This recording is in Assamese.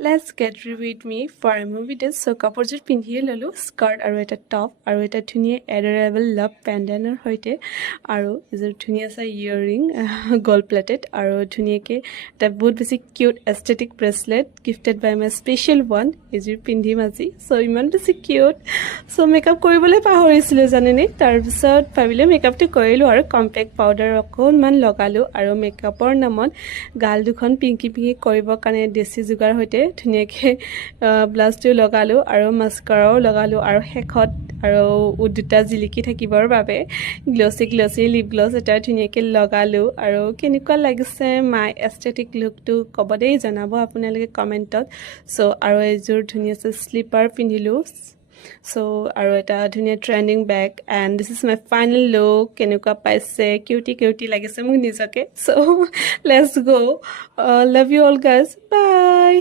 Let's get ready with me for a movie date. So কাপোৰযোৰ পিন্ধিয়ে ল'লো স্কাৰ্ট আৰু এটা টপ আৰু এটা ধুনীয়া এডৰেবল লাভ পেণ্ডেণ্টৰ সৈতে আৰু এযোৰ ধুনীয়া চাই ইয়েৰিং গল্ড প্লেটেড আৰু ধুনীয়াকৈ এটা বহুত বেছি cute aesthetic bracelet gifted by my special one এযোৰ পিন্ধিম আজি চ' ইমান বেছি কিউট চ' মেকআপ কৰিবলৈ পাহৰিছিলোঁ জানেনে তাৰপিছত ভাবিলোঁ মেকআপটো কৰিলোঁ আৰু কম্পেক্ট পাউডাৰ অকণমান লগালোঁ আৰু মেকআপৰ নামত গাল দুখন পিংকি পিংকি কৰিবৰ কাৰণে দেশী যোগাৰ সৈতে ধুনীয়াকৈ ব্লাছটো লগালোঁ আৰু মাস্কাৰাও লগালোঁ আৰু শেষত আৰু দুটা জিলিকি থাকিবৰ বাবে গ্লছি লিপ গ্লছ এটা ধুনীয়াকৈ লগালোঁ আৰু কেনেকুৱা লাগিছে মাই এস্থেটিক লুকটো ক'ব দেই জনাব আপোনালোকে কমেণ্টত চ' আৰু এযোৰ ধুনীয়া শ্লিপাৰ পিন্ধিলোঁ চ' আৰু এটা ধুনীয়া trending bag and this is my final look কেনেকুৱা পাইছে কিউটি লাগিছে মোক নিজকে চ' লেটছ গ' love you all guys bye